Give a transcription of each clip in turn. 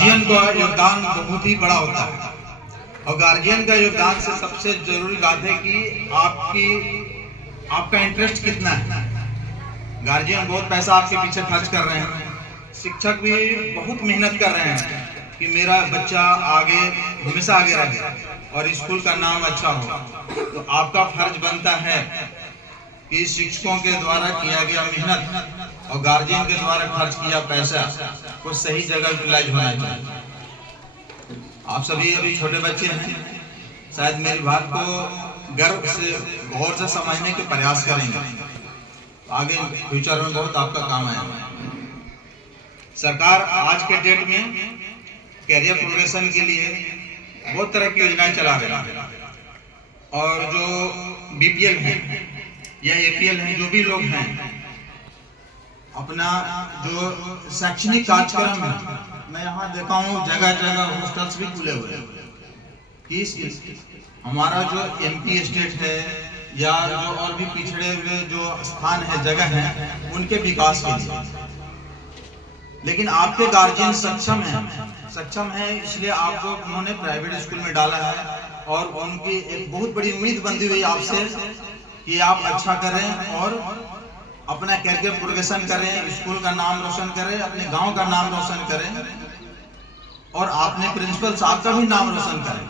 Guardian का योगदान बहुत ही बड़ा होता है और गार्जियन का योगदान से सबसे जरूरी बात है कि आपका इंटरेस्ट कितना है। गार्जियन बहुत पैसा आपके पीछे खर्च कर रहे हैं, शिक्षक भी बहुत मेहनत कर रहे हैं कि मेरा बच्चा आगे हमेशा आगे रहे और स्कूल का नाम अच्छा हो। तो आपका फर्ज बनता है कि शिक्षकों के द्वारा किया गया मेहनत और गार्जियन के द्वारा खर्च किया पैसा को सही जगह यूटिलाइज होना चाहिए। आप सभी अभी छोटे बच्चे हैं, शायद मेरी बात को गर्व से गौर से समझने के प्रयास करेंगे, आगे फ्यूचर में बहुत आपका काम आएगा। सरकार आज के डेट में कैरियर प्रोग्रेशन के लिए बहुत तरह की योजनाएं चला रही है और जो बीपीएल है या एपीएल है, जो भी लोग हैं, अपना जो शैक्षणिक कार्यक्रम है, मैं यहाँ देखा हूँ जगह जगह हॉस्टल्स भी खुले हुए हैं। हमारा जो एमपी स्टेट है या जो और भी पिछड़े हुए जो स्थान है, जगह है, उनके विकास के लिए। लेकिन आपके गार्जियन सक्षम है, इसलिए आपको उन्होंने प्राइवेट स्कूल में डाला है और उनकी एक बहुत बड़ी उम्मीद बंधी हुई आपसे कि आप अच्छा करें और अपना कैरियर प्रोग्रेशन करें, स्कूल का नाम रोशन करें, अपने गांव का नाम रोशन करें और आपने प्रिंसिपल साहब का भी नाम रोशन करें,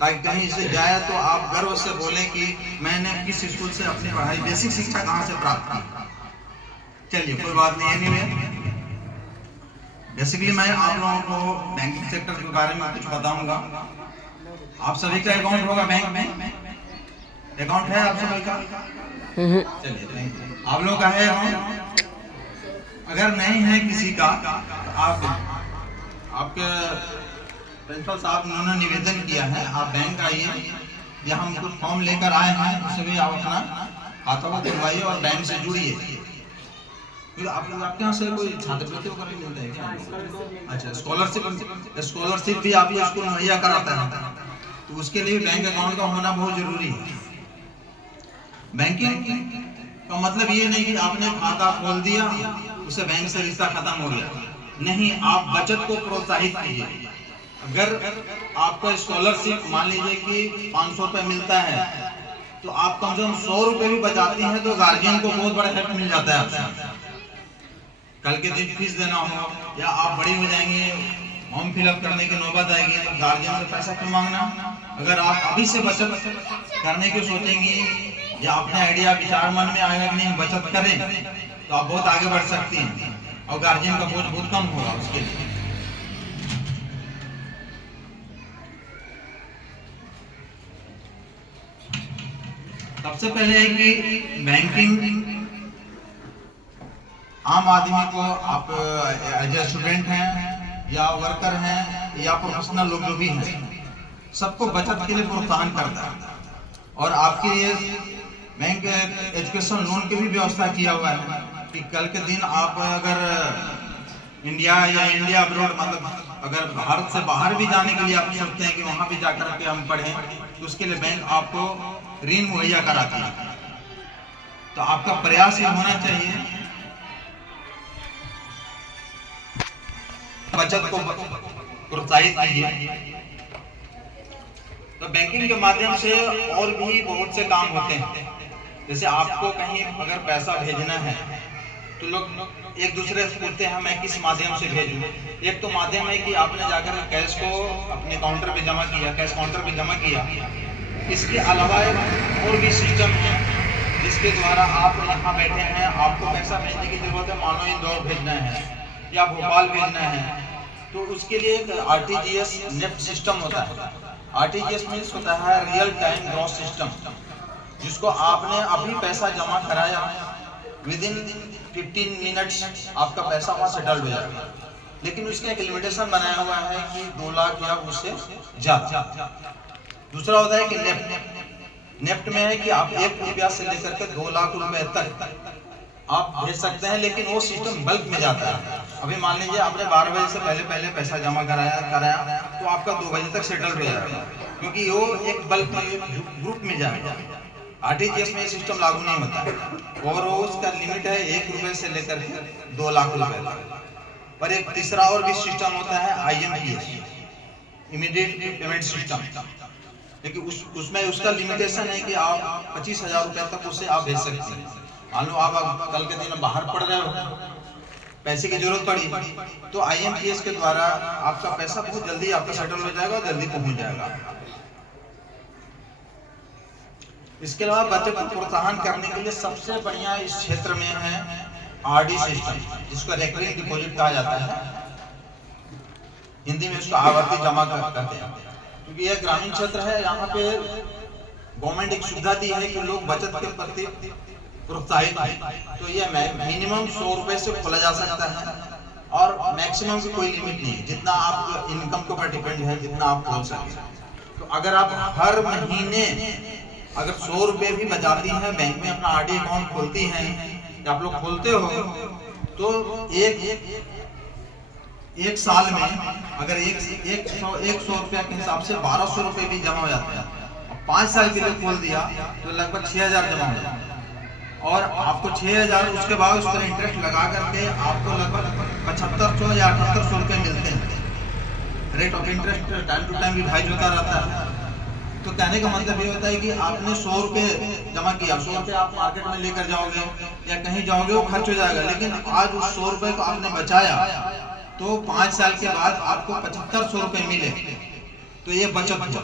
ताकि कहीं से जाए तो आप गर्व से बोले कि मैंने किस स्कूल से अपनी पढ़ाई, बेसिक शिक्षा कहाँ से प्राप्त की। चलिए कोई बात नहीं, एनीवे बेसिकली मैं आप लोगों को बैंकिंग सेक्टर के बारे में कुछ बताऊंगा। आप सभी का अकाउंट होगा बैंक में? अकाउंट है आप सभी का? चलिए, आप लोगों का है अकाउंट? अगर नहीं है किसी का तो आपके प्रिंसिपल साहब उन्होंने निवेदन किया है, आप बैंक आइए, या हम कुछ फॉर्म लेकर आए हैं, उससे भी आप अपना खाता को खुलवाइए और बैंक से जुड़िए। आपके यहाँ से कोई छात्रवृत्ति वगैरह भी मिलता है क्या? अच्छा, स्कॉलरशिप भी आप स्कूल मुहैया कराता है, तो उसके लिए बैंक अकाउंट का होना बहुत जरूरी है। बैंकिंग का मतलब ये नहीं कि आपने खाता खोल दिया, उसे बैंक से रिश्ता खत्म हो गया। नहीं, आप बचत को प्रोत्साहित कीजिए। अगर आपको स्कॉलरशिप मान लीजिए कि 500 रुपए मिलता है, तो आप कम से कम 100 रुपए भी बचाती हैं तो गार्जियन को बहुत बड़ा हेल्प मिल जाता है आपसे। कल के दिन फीस देना हो या आप बड़ी हो जाएंगे, फॉर्म फिलअप करने की नौबत आएगी, तो गार्जियन से पैसा क्यों मांगना। अगर आप अभी से बचत करने की सोचेंगी या अपने आइडिया विचार मन में आएगा कि नहीं बचत करें, तो आप बहुत आगे बढ़ सकती हैं और गार्जियन का बोझ बहुत कम होगा उसके लिए। सबसे पहले है कि बैंकिंग आम आदमी को, आप एज ए स्टूडेंट हैं या वर्कर हैं या प्रोफेशनल लोग जो भी हैं, सबको बचत के लिए प्रोत्साहन करता है। और आपके लिए बैंक एजुकेशन लोन की भी व्यवस्था किया हुआ है कि कल के दिन आप अगर इंडिया या इंडिया अब्रॉड, मतलब अगर भारत से बाहर भी जाने के लिए आप सोचते हैं कि वहां भी जाकर के हम पढ़ें, तो उसके लिए बैंक आपको ऋण मुहैया कराती है। तो आपका प्रयास ये होना चाहिए बचत को प्रोत्साहित कीजिए। तो बैंकिंग के माध्यम से और भी बहुत से काम होते हैं। जैसे आपको कहीं अगर पैसा भेजना है तो लोग एक दूसरे से पूछते हैं मैं किस माध्यम से भेजूं। एक तो माध्यम है कि आपने जाकर कैश को अपने काउंटर पे जमा किया, कैश काउंटर पे जमा किया। इसके अलावा और भी सिस्टम है जिसके द्वारा आप यहाँ बैठे हैं, आपको पैसा भेजने की जरूरत है, मानो इंदौर भेजना है या भोपाल भेजना है, तो उसके लिए एक आरटीजीएस नेफ्ट सिस्टम होता है। आरटीजीएस मीन्स होता है रियल टाइम ग्रॉस सिस्टम, जिसको आपने अभी पैसा जमा कराया, विद इन 15 मिनट्स आपका पैसा वहां सेटल्ड हो जाएगा। लेकिन उसका एक लिमिटेशन बनाया हुआ है कि 2 लाख या उससे ज्यादा। दूसरा होता है कि नेफ्ट में है कि आप 1 रुपया से लेकर के 2 लाख रुपए तक आप भेज सकते हैं, लेकिन वो सिस्टम बल्क में जाता है। अभी मान लीजिए आपने 12 बजे से पहले पैसा जमा कराया तो आपका 2 बजे तक सेटल हो जाएगा, क्योंकि वो एक बल्क में ग्रुप में जाएगा। आरटीजीएस में ये सिस्टम लागू नहीं होता है और उसका लिमिट है 1 रुपए से लेकर 2 लाख रुपए तक। और एक तीसरा और भी सिस्टम होता है IMPS, इमीडिएट पेमेंट सिस्टम। लेकिन उसमें उसका लिमिटेशन है कि आप 25,000 रुपए तक उससे आप भेज सकते हैं। मान लो आप कल के दिन बाहर पड़ रहे हो, पैसे की जरूरत पड़ी, तो IMPS के द्वारा आपका पैसा बहुत जल्दी आपका सेटल हो जाएगा और जल्दी पहुंच जाएगा। इसके अलावा बचत को प्रोत्साहन करने के लिए सबसे बढ़िया इस क्षेत्र में है RD सिस्टम, जिसको रेकरिंग डिपॉजिट कहा जाता है, हिंदी में उसको आवर्ती जमा कहते हैं। क्योंकि यह ग्रामीण क्षेत्र है, यहाँ पे गवर्नमेंट एक सुविधा दी है कि लोग बचत के प्रति प्रोत्साहित है। तो ये मिनिमम 100 रुपए से खोला जा सकता है और मैक्सिमम की कोई लिमिट नहीं, जितना आप इनकम के ऊपर डिपेंड है, जितना आप खोल सकते हैं। तो अगर आप हर महीने अगर 100 रुपए भी बचाती हैं, बैंक में अपना RD अकाउंट खोलती हैं या आप लोग खोलते हो, तो एक साल में अगर एक सौ रुपया के हिसाब से 1200 रुपए भी जमा हो जाते हैं। और 5 साल के लिए खोल दिया तो लगभग 6000 जमा हो जाता है। और आपको 6000 उसके बाद उस पर इंटरेस्ट लगा करके आपको लगभग 7500 या 7800 रुपए मिलते हैं। Rate of interest time to time revise होता रहता है। तो कहने का मतलब ये होता है कि आपने 100 रुपए जमा किया, 100 रुपए आप मार्केट में लेकर जाओगे या कहीं जाओगे वो खर्च हो जाएगा, लेकिन आज उस 100 रुपए को आपने बचाया तो 5 साल के बाद आपको 7500 रुपए मिले, तो ये बचत हुआ।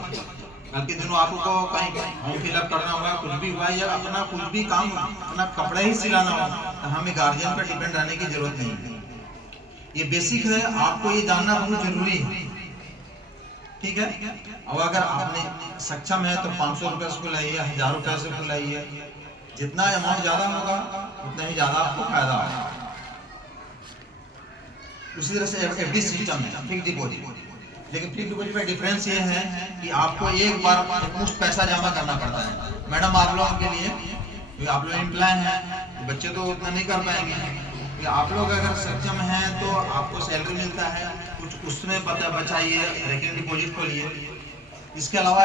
कल के दिनों आपको कहीं फॉर्म फिलअप करना होगा, कुछ भी हुआ या अपना कुछ भी काम, अपना कपड़ा ही सिलाना होगा, तो हमें गार्जियन पर डिपेंड रहने की जरूरत नहीं है। ये बेसिक है, आपको ये जानना बहुत जरूरी है, ठीक है। अब अगर आपने सक्षम है तो 500 रुपए से खुलाइए, 1000 रुपए से खुलाइए, जितना अमाउंट ज्यादा होगा उतना ही ज्यादा आपको फायदा होगा। उसी तरह से FD सिस्टम है, फिक्स डिपॉजिट। लेकिन फिक्स डिपॉजिट में डिफरेंस ये है कि आपको एक बार मुफ्त पैसा जमा करना पड़ता है। मैडम आप लोगों के लिए, आप लोग एम्प्लॉय हैं, बच्चे तो उतना नहीं कर पाएंगे, आप लोग अगर सक्षम हैं तो आपको सैलरी मिलता है, कुछ उसमें बचाइए, रेकरिंग डिपॉजिट खोलिए। इसके अलावा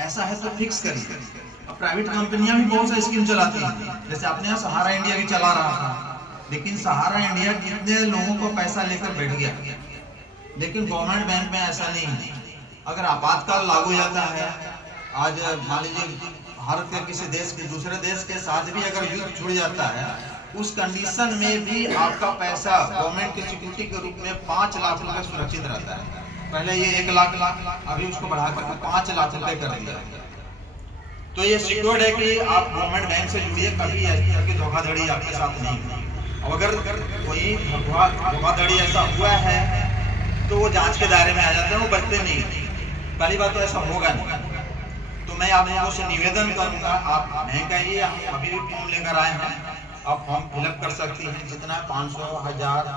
ऐसा है तो फिक्स करिए। अब प्राइवेट कंपनियां भी बहुत सारी स्कीम चलाती हैं, जैसे अपने यहाँ सहारा इंडिया भी चला रहा था, लेकिन सहारा इंडिया कितने लोगों को पैसा लेकर बैठ गया। लेकिन गवर्नमेंट बैंक में ऐसा नहीं है। अगर आपातकाल लागू हो जाता है, आज मान लीजिए भारत के किसी देश के दूसरे देश के साथ भी अगर युद्ध छूट जाता है, उस कंडीशन में भी आपका पैसा गवर्नमेंट की सिक्योरिटी के रूप में 5 लाख रुपए सुरक्षित रहता है। पहले ये 1 लाख, अभी उसको बढ़ाकर 5 लाख रुपए कर दिया। तो ये सिक्योर्ड है कि आप गवर्नमेंट बैंक से जुड़िए, कभी ऐसी की धोखाधड़ी आपके साथ नहीं होगी। अब अगर कोई धोखाधड़ी ऐसा हुआ है तो वो जांच के दायरे में आ जाते हैं, वो बचते नहीं। पहली बात तो ऐसा होगा नहीं। तो मैं आप लोगों से निवेदन करूंगा, आप बैंक आइए, हम अभी भी फॉर्म लेकर आए हैं, आप फॉर्म फिलअप कर सकती हैं, जितना 500, 1000,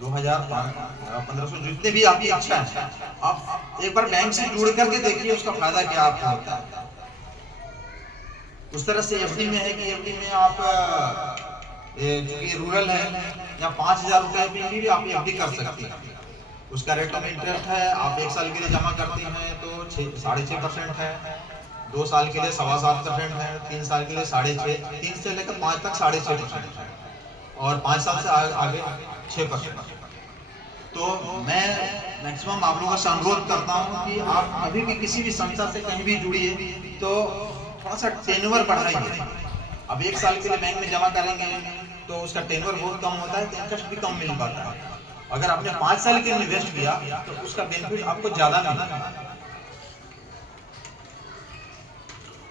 2000, 1500, जितने भी आपकी इच्छा है। आप एक बार बैंक से जुड़ करके देखिए उसका फायदा क्या आपको होता है। उस तरह से FD में है कि FD में आप चूंकि रूरल है, या 5000 रुपए भी आप FD कर सकते हैं। उसका रेट ऑफ इंटरेस्ट है, आप 1 साल के लिए जमा करते हैं तो 6.5% है, 2 साल के लिए 7.25% है, 3 साल के लिए 6.5%, 3 से लेकर 5 तक 6.5% है, और 5 साल से आगे 6%। तो मैं मैक्सिमम आप लोगों से अनुरोध करता हूँ कि आप अभी भी किसी भी संस्था से कहीं भी जुड़िए तो थोड़ा सा टेन्योर बढ़ाइए। अब 1 साल के लिए बैंक में जमा करेंगे तो उसका टेन्योर बहुत कम होता है, तो इंटरेस्ट भी कम मिल पाता है। अगर आपने 5 साल के लिए इन्वेस्ट किया तो उसका बेनिफिट आपको ज्यादा मिलेगा।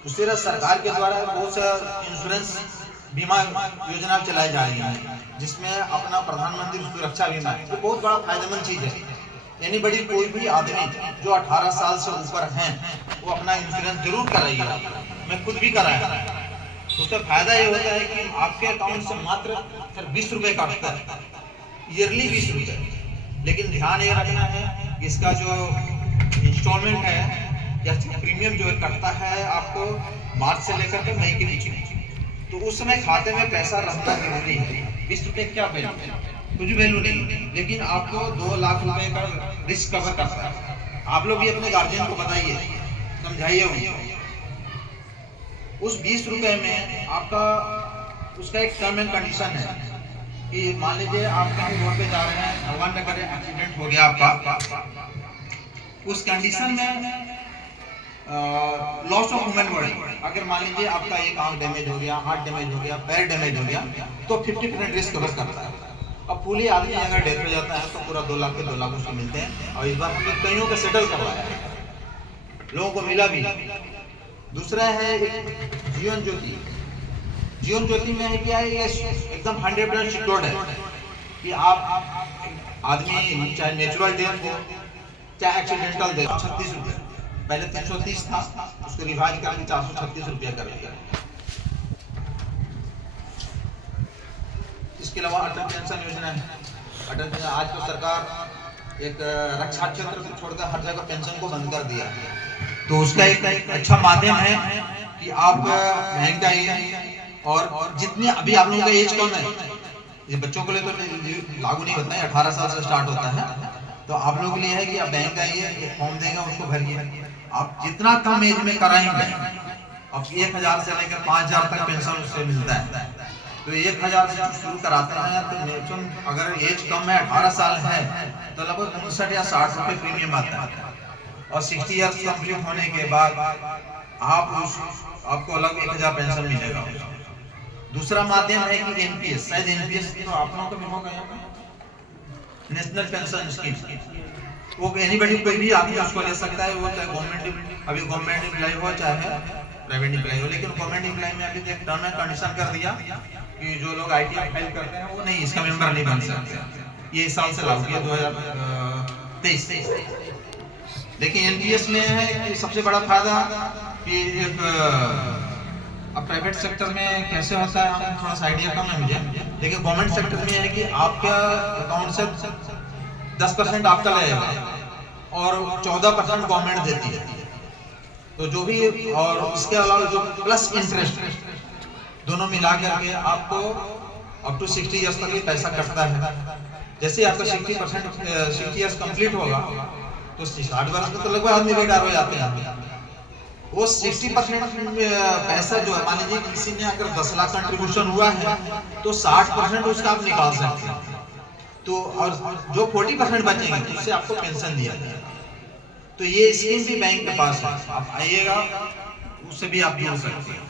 उसी तरह सरकार के द्वारा बहुत सा इंश्योरेंस बीमा योजना चलाई जा रही है, जिसमें अपना प्रधानमंत्री सुरक्षा बीमा है, वो बहुत बड़ा फायदेमंद चीज है। यानी बड़ी कोई भी आदमी जो 18 साल से ऊपर हैं वो अपना इंश्योरेंस जरूर कराइए। मैं खुद भी कराया। उसका फायदा ये होता है कि आपके अकाउंट से मात्र 20 रुपए काटता है, ईयरली 20 रुपए। लेकिन ध्यान ये रखना है कि इसका जो इंस्टॉलमेंट है या प्रीमियम जो कटता है आपको मार्च से लेकर के मई के बीच में, तो उस समय खाते में पैसा रखना जरूरी है। 20 रुपए क्या वैल्यू है, कुछ वैल्यू नहीं, लेकिन आपको 2 लाख रुपए का रिस्क कवर करता है। आप लोग भी अपने गार्जियन को बताइए, समझाइए उनको। उस 20 रुपए में आपका उसका एक टर्म एंड कंडीशन है कि मान लीजिए आप कहीं रोड पे जा रहे हैं, भगवान न करे एक्सीडेंट हो गया आपका, उस कंडीशन में लॉस ऑफ ह्यूमन बॉडी, अगर मान लीजिए आपका एक आंख डैमेज हो गया, हार्ट डैमेज हो गया, पैर डैमेज हो गया, तो 50% रिस्क कवर करता है। अब फुली आदमी अगर डेथ हो जाता है तो पूरा 2 लाख के 2 लाख उसको मिलते हैं, और इस बार हमने कईयों को सेटल करवाया है, लोगों को मिला भी। दूसरा है जीवन ज्योति। जीवन ज्योति में है क्या है, ये एकदम 100% सिक्योर्ड है कि आप आदमी चाहे नेचुरल डेथ हो चाहे एक्सीडेंटल डेथ, 36 रुपये, पहले 330 था, उसको रिवाइज करके 436 रुपया कर दिया। इसके अलावा अटल पेंशन योजना है। अटल पेंशन आज तो सरकार एक रक्षा क्षेत्र को छोड़कर हर जगह पेंशन को बंद कर दिया है, तो उसका एक अच्छा माध्यम है कि आप बैंक आइए, और जितने अभी आप लोगों का एज कम है, ये बच्चों के लिए तो लागू नहीं होता है, 18 साल से स्टार्ट होता है, तो आप लोगों के लिए है कि आप बैंक आइए, ये फॉर्म देगा उसको भरिए, आप जितना कम एज में कराएंगे, अब 1000 से लेकर 5000 तक पेंशन उससे मिलता है, तो 1000 से शुरू कराते हैं, तो अगर एज कम है 18 साल है तो लगभग 59 या 60 रुपये प्रीमियम आता है, और 60 ईयर्स कंप्लीट होने के बाद आपको अलग 1000 पेंशन मिलेगा। दूसरा माध्यम है कि एनपीएस, शायद एनपीएस तो आप लोगों को भी होगा, नेशनल पेंशन स्कीम, वो एनीबडी कोई भी आदमी उसको ले सकता है, वो चाहे गवर्नमेंट, अभी गवर्नमेंट एम्प्लॉय हो चाहे प्राइवेट एम्प्लॉय हो, लेकिन गवर्नमेंट एम्प्लॉय में अभी एक टर्म एंड कंडीशन कर दिया कि जो लोग आईटीआई फाइल करते हैं वो नहीं, इसका मेंबर नहीं बन सकते, ये इस साल से लागू किया 2023। लेकिन एनपीएस में है सबसे बड़ा फायदा कि एक अब प्राइवेट सेक्टर में कैसे होता है हम थोड़ा सा आइडिया कम है मुझे, लेकिन गवर्नमेंट सेक्टर में है कि आपका अकाउंट से 10% आपका लगेगा और 14% गवर्नमेंट देती है, तो जो भी, और इसके अलावा जो प्लस इंटरेस्ट दोनों मिला करके आपको अप टू 60 ईयर्स तक पैसा कटता है। जैसे आपका 60 ईयर्स कंप्लीट होगा तो 60 वर्ष में तो लगभग आदमी रिटायर हो जाते हैं, वो 60% पैसा जो है, मान लीजिए किसी ने अगर 10 लाख कंट्रीब्यूशन हुआ है तो 60% उसका आप निकाल सकते हैं, तो और जो 40% बचेंगे उससे आपको पेंशन दिया जाएगा। तो ये स्कीम भी बैंक के पास है, आप आइएगा उससे भी आप जोड़ सकते हैं।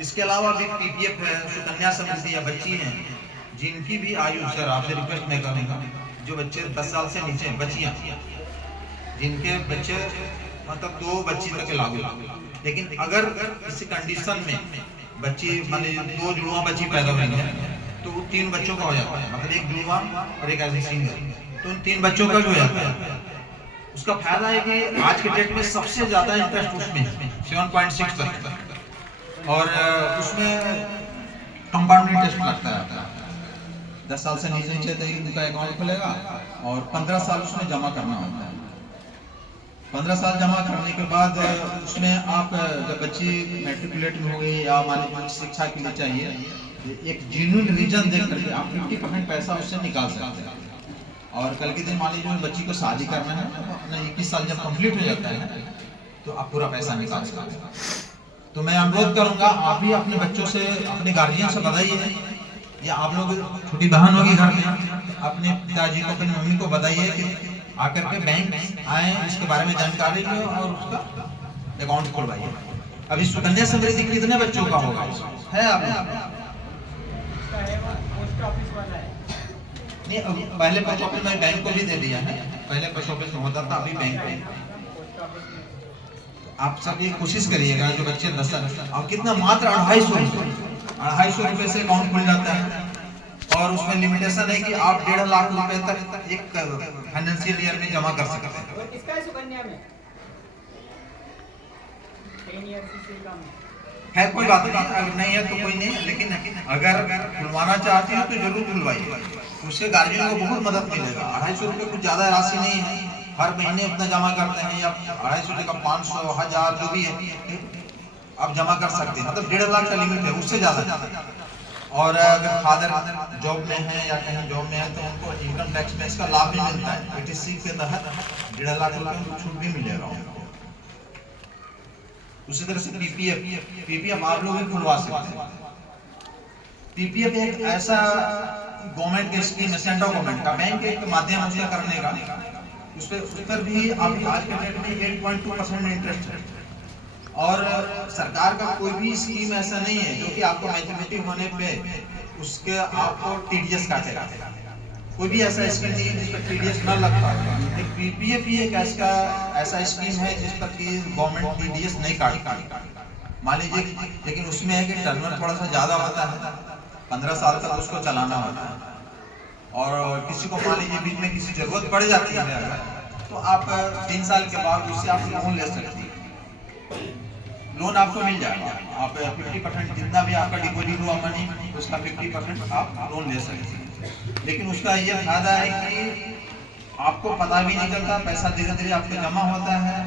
इसके अलावा भी पीपीएफ है, सुकन्या समृद्धि या बच्ची हैं जिनकी भी आयु, सर आपसे रिक्वेस्ट मैं करूंगा, जो बच्चे 10 साल से नीचे बच्चियां जिनके बच्चे मतलब 2 बच्ची तक लागू, लेकिन अगर इस कंडीशन में बच्ची मान लीजिए 2 जुड़वा बच्ची पैदा हुई है तो 3 बच्चों का हो जाता है, मतलब एक जुड़वा और एक ऐसे सिंगल, तो उन 3 बच्चों का भी हो जाता है। उसका फायदा है कि आज के डेट में सबसे ज्यादा इंटरेस्ट उसमें 7.6%, और उसमें कंपाउंड इंटरेस्ट लगता है। 10 साल से नीचे तो उनका अकाउंट खुलेगा और 15 साल उसमें जमा करना होता है। 15 साल जमा करने के बाद उसमें आप जब बच्ची मैट्रिकुलेट हो गई या मान लीजिए शिक्षा के लिए चाहिए, एक जेन्युइन रीजन देख करके आप 50% पैसा उससे निकाल सकते हैं। और कल के दिन मान लीजिए बच्ची को शादी करना है, अपना 21 साल जब कंप्लीट हो जाता है तो आप पूरा पैसा निकाल सकते हैं। तो मैं अनुरोध करूंगा आप भी अपने बच्चों से, अपने गार्जियन से बताइए, या आप लोग छोटी बहन होगी घर में, अपने पिताजी को, अपनी मम्मी को बताइए कि आकर के बैंक आए, इसके बारे में जानकारी लो और उसका अकाउंट खुलवाइए। अभी सुकन्या समृद्धि कितने बच्चों का होगा है आप नहीं, पहले पोस्ट ऑफिस में बैंक को भी दे दिया है, पहले पोस्ट ऑफिस में होता था, अभी बैंक में। आप सब ये कोशिश करिएगा जो बच्चे 10 साल, और कितना मात्र 250 रुपए से अकाउंट खुल जाता है, और उसमें लिमिटेशन है कि आप 1.5 लाख रुपए तक एक फाइनेंशियल ईयर में जमा कर सकते हैं। किसका है सुकन्या में? 10 ईयर से कम है, कोई बात नहीं, अगर नहीं है तो कोई नहीं, लेकिन अगर खुलवाना चाहते हैं तो जरूर खुलवाइए, उससे गार्जियन को बहुत मदद मिलेगा। 250 रुपये कुछ ज्यादा राशि नहीं है, हर महीने अपना जमा करते हैं, या 250 का 500, 1000 जो भी है आप जमा कर सकते हैं, मतलब 1.5 लाख का लिमिट है, उससे ज्यादा। और अगर फादर जॉब में है या कहीं जॉब में है तो उनको इनकम टैक्स में इसका लाभ भी मिलता है, 86 के तहत 1.5 लाख रुपए छूट भी मिलेगा उनको। उसी तरह से पीपीएफ आप लोग भी खुलवा सकते हैं, पीपीएफ एक ऐसा गवर्नमेंट के स्कीम है, सेंट्रल गवर्नमेंट का बैंक के एक माध्यम है उसका करने का, उस पर भी अभी आज के डेट में 8.2% इंटरेस्ट है। और सरकार का कोई भी स्कीम ऐसा नहीं है जो कि आपको मैच्योरिटी होने पे उसके आपको टीडीएस काटेगा। कोई भी ऐसा स्कीम नहीं है जिस पर टीडीएस न लगता। एक पीपीएफ ही एक ऐसा स्कीम है जिस पर कि गवर्नमेंट टीडीएस नहीं काटती, मान लीजिए, लेकिन उसमें है कि टर्नओवर थोड़ा सा ज्यादा होता है, 15 साल तक उसको चलाना होता है। और किसी को मान लीजिए बीच में किसी जरूरत पड़ जाती है अगर, तो आप 3 साल के बाद उससे आप लोन ले सकते हैं। लोन आपको मिल जाएगा, आप 50% जितना भी आपका डिपॉजिट हुआ मनी उसका 50% आप लोन ले सकते हैं। लेकिन उसका ये फायदा है कि आपको पता भी नहीं चलता, पैसा धीरे धीरे आपको जमा होता है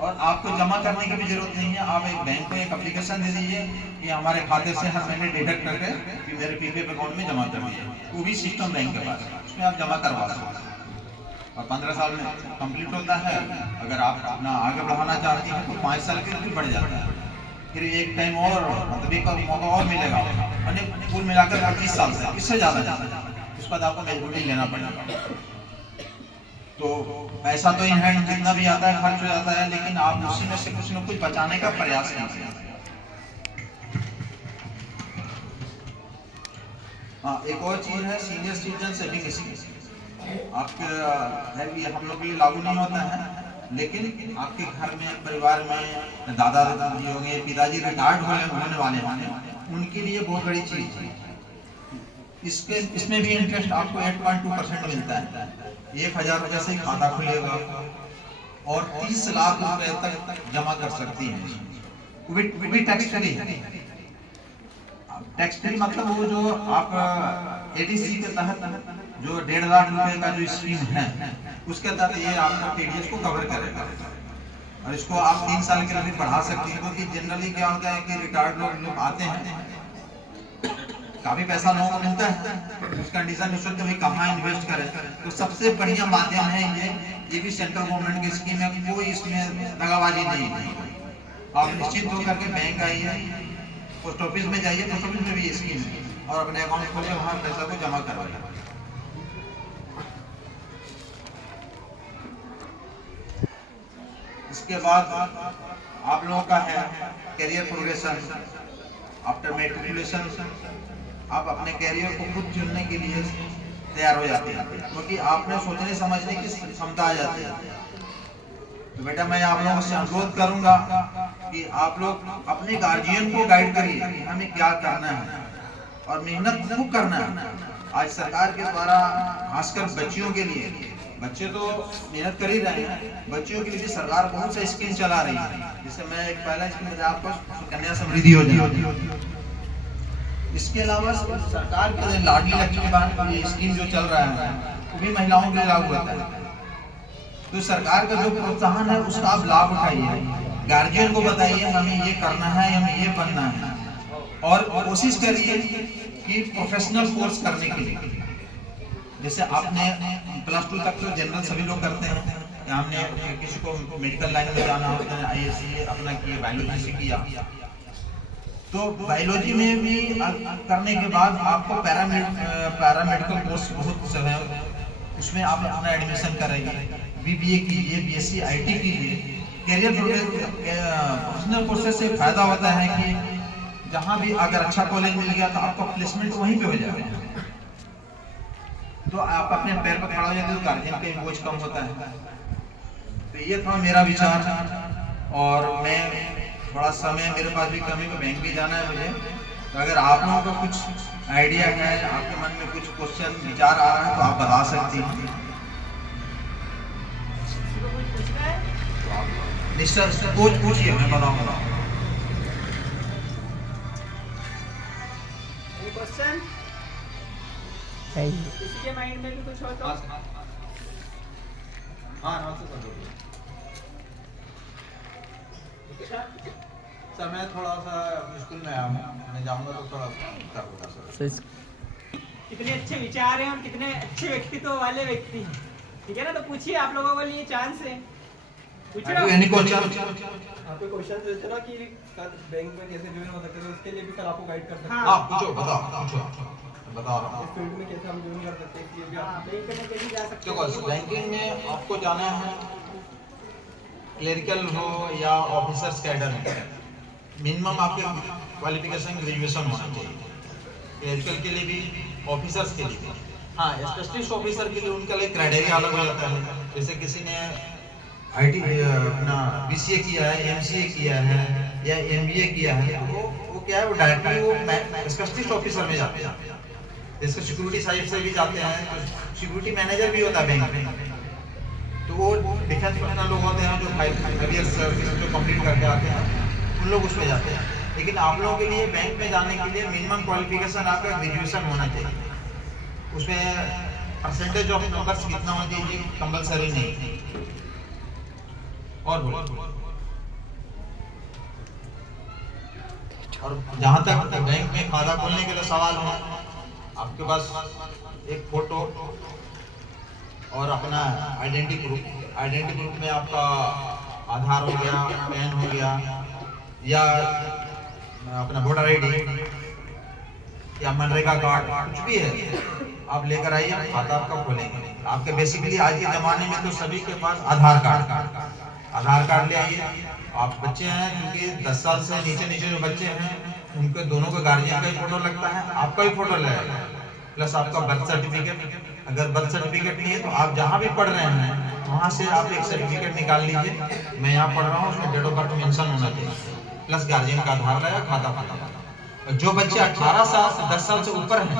और आपको जमा करने की भी जरूरत नहीं है। आप एक बैंक में एक एप्लीकेशन दे दीजिए कि हमारे खाते से हर महीने डिडक्ट करके कि मेरे पीपीएफ अकाउंट में जमा कर दीजिए, वो भी सिस्टम बैंक के पास है, उसमें आप जमा करवा सकते हैं और 15 साल में कंप्लीट होता है। अगर आप अपना आगे बढ़ाना चाहते हैं तो 5 साल के लिए बढ़ जाता है, फिर एक टाइम और मतलब एक मौका और मिलेगा, यानी कुल मिलाकर 25 साल से इससे ज़्यादा उसके बाद आपको मेजोरिटी लेना पड़ेगा। तो पैसा तो इन हैंड जितना भी आता है खर्च हो जाता है, लेकिन आप उसी में से कुछ न कुछ बचाने का प्रयास करते हैं। हाँ, एक और चीज है सीनियर सिटीजन सेविंग स्कीम। आपके है कि हम लोग के लिए लागू नहीं होता है, लेकिन आपके घर में परिवार में दादा दादी होंगे, पिताजी रिटायर्ड होने वाले होंगे, उनके लिए बहुत बड़ी चीज है। इसमें भी इंटरेस्ट आपको 8.2% मिलता है। 1000 रुपये से खाता खुलेगा और 30 लाख रुपए तक जमा कर सकती हैं, वो भी टैक्स फ्री है। टैक्स फ्री मतलब वो जो आप एडीसी के तहत जो 1.5 लाख रुपए का जो स्कीम है उसके तहत ये आपको टीडीएस को कवर करेगा और इसको आप 3 साल के लिए भी बढ़ा सकते हैं। क्योंकि जनरली क्या होता है कि रिटायर्ड लोग आते हैं, काफी पैसा लोगों को मिलता है, उस कंडीशन में सोचते भाई कहाँ इन्वेस्ट करें, तो सबसे बढ़िया माध्यम है ये भी सेंट्रल गवर्नमेंट की स्कीम है, कोई इसमें दगाबाजी नहीं है। आप निश्चित होकर के बैंक आइए, पोस्ट ऑफिस में जाइए, पोस्ट ऑफिस में भी ये स्कीम है और अपने अकाउंट खोलिए, वहाँ पैसा को जमा करवाइए। इसके बाद आप लोगों का है करियर प्रोग्रेशन। आफ्टर मैट्रिकुलेशन आप अपने कैरियर को खुद चुनने के लिए तैयार हो जाते हैं, क्योंकि आपने सोचने समझने की क्षमता आ जाती है। तो बेटा मैं आप लोगों से अनुरोध करूंगा कि आप लोग अपने गार्जियन को गाइड करिए कि हमें क्या करना है और मेहनत खूब करना है। आज सरकार के द्वारा खासकर बच्चियों के लिए, बच्चे तो मेहनत कर ही रहे हैं, बच्चियों के लिए भी सरकार बहुत सा स्कीम चला रही है। जैसे मैं एक पहला स्कीम बताया आपको, सुकन्या समृद्धि योजना। इसके अलावा सरकार के लाडली लक्ष्मी बहन ये स्कीम जो चल रहा है वो भी महिलाओं के लिए लागू होता है। तो सरकार का जो प्रोत्साहन है उसका आप लाभ उठाइए, गार्जियन को बताइए हमें ये करना है, हमें ये बनना है और कोशिश करिए कि प्रोफेशनल कोर्स करने के लिए, जैसे आपने +2 तक तो जनरल सभी लोग करते हैं, हमने किसी को मेडिकल लाइन में जाना होता है, आईएससी अपना किया, बायोलॉजी से किया, तो बायोलॉजी में भी करने के बाद आपको पैरामेडिकल कोर्स बहुत सब है, उसमें आप अपना एडमिशन करेंगे, बीबीए कीजिए, बीएससी आईटी कीजिए। करियर प्रोफेशनल कोर्सेज से फायदा होता है कि जहाँ भी अगर अच्छा कॉलेज मिल गया तो आपका प्लेसमेंट वहीं पे हो जाएगा, तो आप अपने पैर पर खड़ा हो जाते हो, गार्जियन पे बोझ कम होता है। तो ये था मेरा विचार और मैं थोड़ा समय मेरे पास भी कमी है, बैंक भी जाना है मुझे। तो अगर आप लोगों को कुछ आइडिया है, आपके मन में कुछ क्वेश्चन विचार आ रहा है तो आप बता सकती हैं। निश्चय कुछ पूछिए, मैं बताऊंगा। क्वेश्चन किसी के माइंड में भी कुछ हो तो सर मैं थोड़ा सा मुश्किल में आया हूँ, मैं जाऊँगा तो थोड़ा उत्तर होगा सर। कितने अच्छे विचार हैं और कितने अच्छे व्यक्तित्व वाले व्यक्ति हैं, ठीक है ना, तो पूछिए, आप लोगों के लिए चांस है। पूछो। Any question? आपको क्वेश्चन पूछते ना कि बैंक में कैसे ज्वाइन हो सकते हैं, तो उसके लिए भी सर आपको गाइड कर सकते हैं। हाँ। पूछो, बताओ, पूछो, बता रहा हूँ। इस फील्ड में कैसे हम ज्वाइन कर सकते हैं, इसलिए भी हाँ, आप बैंक में कैसे जा सकते देखो, हो? बैंकिंग में आपको जाना है, क्लरिकल हो या ऑफिसर्स कैडर में, मिनिमम आपके क्वालिफिकेशन ग्रेजुएशन होना चाहिए। क्लरिकल के लिए भी, ऑफिसर्स के लिए भी। हाँ, स्पेशलिस्ट ऑफिसर के लिए उनका लिए क्राइटेरिया अलग हो जाता है। जैसे किसी ने आईटी अपना बीसीए किया है, एमसीए किया है या एमबीए किया है, तो वो क्या है, वो डायरेक्टली वो स्पेशलिस्ट ऑफिसर में जाते हैं। जैसे सिक्योरिटी साइड से भी जाते हैं, तो सिक्योरिटी मैनेजर भी होता है बैंक में, तो वो डिफेंस पर्सनल लोग होते हैं जो 5 ईयर सर्विस जो कंप्लीट करके आते हैं, उन लोग उसमें जाते हैं। लेकिन आप लोगों के लिए बैंक में जाने के लिए मिनिमम क्वालिफिकेशन आपका ग्रेजुएशन होना चाहिए। उसमें परसेंटेज ऑफ नंबर्स कितना होना चाहिए कंपलसरी नहीं। और बोलो। और जहाँ तक बैंक में खाता खोलने के लिए सवाल है, आपके पास एक फोटो और अपना आइडेंटिटी प्रूफ में आपका आधार हो गया, पैन हो गया, या अपना वोटर आईडी या मनरेगा कार्ड, कुछ भी है, आप लेकर आइए, खाता आपका खोलेंगे। आपके बेसिकली आज के जमाने में तो सभी के पास आधार कार्ड ले आइए। आप बच्चे हैं जिनके 10 साल से नीचे जो बच्चे हैं, उनके दोनों के गार्जियन का ही फोटो लगता है, आपका भी फोटो लगेगा, प्लस आपका बर्थ सर्टिफिकेट। अगर बर्थ सर्टिफिकेट नहीं है तो आप जहाँ भी पढ़ रहे हैं वहाँ से आप एक सर्टिफिकेट निकाल लीजिए, मैं यहाँ पढ़ रहा हूँ, उसमें डेट ऑफ बर्थ मेंशन होना चाहिए, प्लस गार्जियन का आधार रहेगा, खाता। जो बच्चे 18 साल से 10 साल से ऊपर हैं,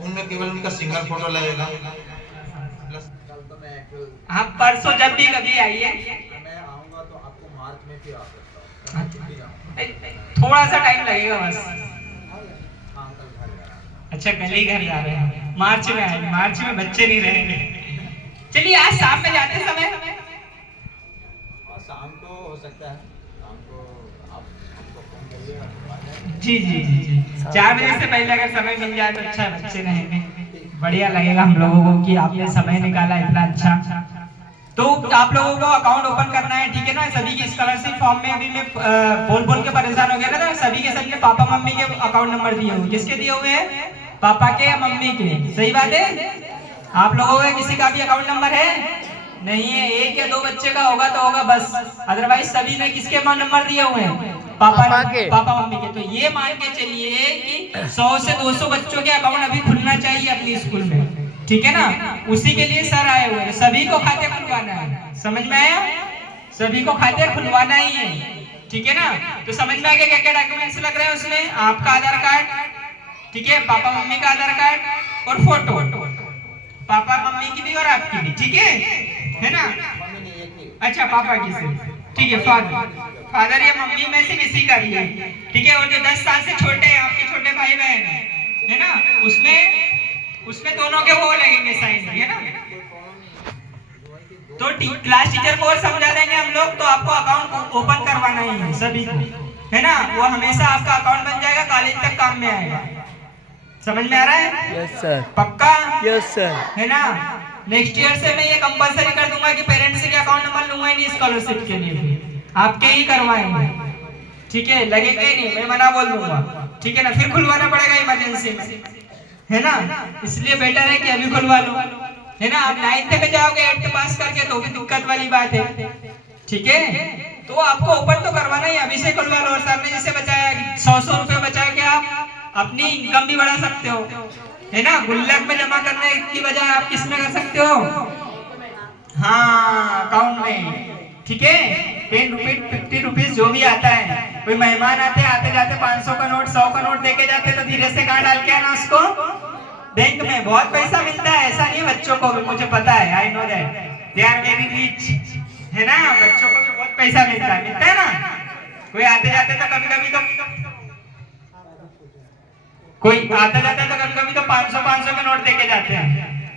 उनमें केवल उनका सिंगल फोटो लगेगा। आप परसों जब भी कभी आइए, मैं आऊंगा तो आपको मार्च में फिर आ सकता हूँ। थोड़ा सा टाइम लगेगा बस। अच्छा, कल ही घर जा रहे हैं, मार्च में आए, मार्च में बच्चे नहीं रहेंगे। चलिए आज शाम में जाते समय, शाम को हो सकता है, शाम को आप हमको फोन करिए। जी 4 बजे से पहले अगर समय मिल जाए तो अच्छा है, बच्चे रहेंगे, बढ़िया लगेगा हम लोगों को कि आपने समय निकाला इतना अच्छा। तो आप लोगों को अकाउंट ओपन करना है, ठीक है ना? सभी की स्कॉलरशिप फॉर्म में अभी मैं बोल के परेशान हो गया था, तो सभी के सबके पापा मम्मी के अकाउंट नंबर दिए हुए। किसके दिए हुए हैं? पापा के या मम्मी के? सही बात है। आप लोगों के किसी का भी अकाउंट नंबर है? नहीं है। 1 या 2 बच्चे का होगा तो होगा बस, अदरवाइज सभी ने किसके नंबर दिए हुए हैं? पापा मम्मी के। तो ये मान के चलिए कि 100 से 200 बच्चों के अकाउंट अभी खुलना चाहिए अपनी स्कूल में, ठीक है ना? उसी के लिए सर आए हुए हैं, सभी को खाते खुलवाना है। समझ में आया? सभी को खाते खुलवाना ही है, ठीक है ना? तो समझ में आ गया क्या क्या डॉक्यूमेंट्स लग रहे हैं उसमें? आपका आधार कार्ड, ठीक है, पापा मम्मी का आधार कार्ड और फोटो, पापा मम्मी की भी और आपकी भी, ठीक है ना? अच्छा, पापा की से, ठीक है, फादर या मम्मी में से किसी का भी है, ठीक है। और जो 10 साल से छोटे हैं, आपके छोटे भाई बहन है ना, उसमें दोनों के वो लगेंगे साइन, है ना? तो क्लास टीचर को और समझा देंगे हम लोग, तो आपको अकाउंट ओपन करवाना ही है सभी को, है ना? वो हमेशा आपका अकाउंट बन जाएगा, कॉलेज तक काम में आएगा। समझ में आ रहा है? Yes sir. पक्का? Yes sir. है ना? नेक्स्ट ईयर से मैं ये कंपलसरी कर दूंगा कि पेरेंट्स के अकाउंट नंबर लूंगा ही नहीं स्कॉलरशिप के लिए, आपके ही करवाएंगे, ठीक है? लगेगा ही नहीं, मैं मना बोल दूंगा, ठीक है ना? फिर खुलवाना पड़ेगा इमरजेंसी में, है ना? इसलिए बेटर है कि अभी खुलवा लो, है ना? आप 9th में जाओगे 8th पास करके तो भी दिक्कत वाली बात है, ठीक है? तो आपको ओपन तो करवाना ही, अभी से खुलवा लो। और सर ने जैसे बचाया 100 रुपए बचा के आप अपनी इनकम भी बढ़ा सकते हो, है ना? गुल्लक में जमा करने की बजाय आप किसमें कर सकते हो? हाँ, अकाउंट में, ठीक है? 10 रुपीज 50 रुपीज जो भी आता है, कोई मेहमान आते जाते 500 का नोट 100 का नोट देके जाते, तो धीरे से कहाँ डाल के आना उसको? बैंक में। बहुत पैसा मिलता है, ऐसा नहीं, बच्चों को भी मुझे पता है, I know that, they are very rich, है ना? बच्चों को भी बहुत पैसा मिलता है ना? कोई आते जाते तो कभी तो कोई आता जाता तो कभी तो 500 के नोट देके जाते हैं,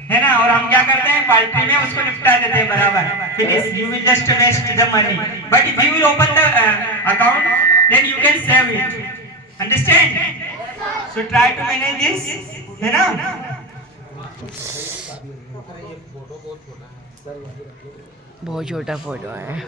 है ना? और हम क्या करते हैं, पार्टी में उसको निपटा देते हैं बराबर। Finish, you will just waste the money, but if you will open the account then you can save it, understand? So try to manage this, है ना? ये फोटो बहुत छोटा है। बहुत छोटा फोटो है।